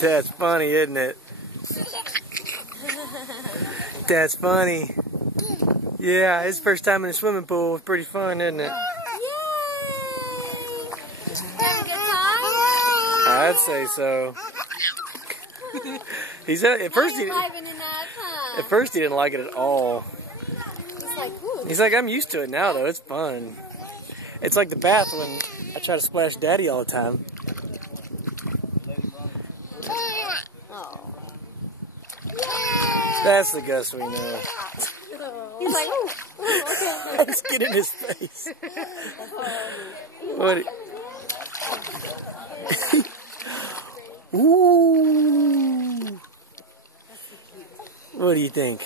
That's funny, isn't it? That's funny. Yeah, his first time in a swimming pool was pretty fun, isn't it? Yay! Have a good time? I'd say so. He's at first he didn't like it at all. He's like, I'm used to it now though. It's fun. It's like the bath when I try to splash Daddy all the time. That's the Gus we know. He's like, oh, okay. Let's get in his face. What? Ooh. What do you think?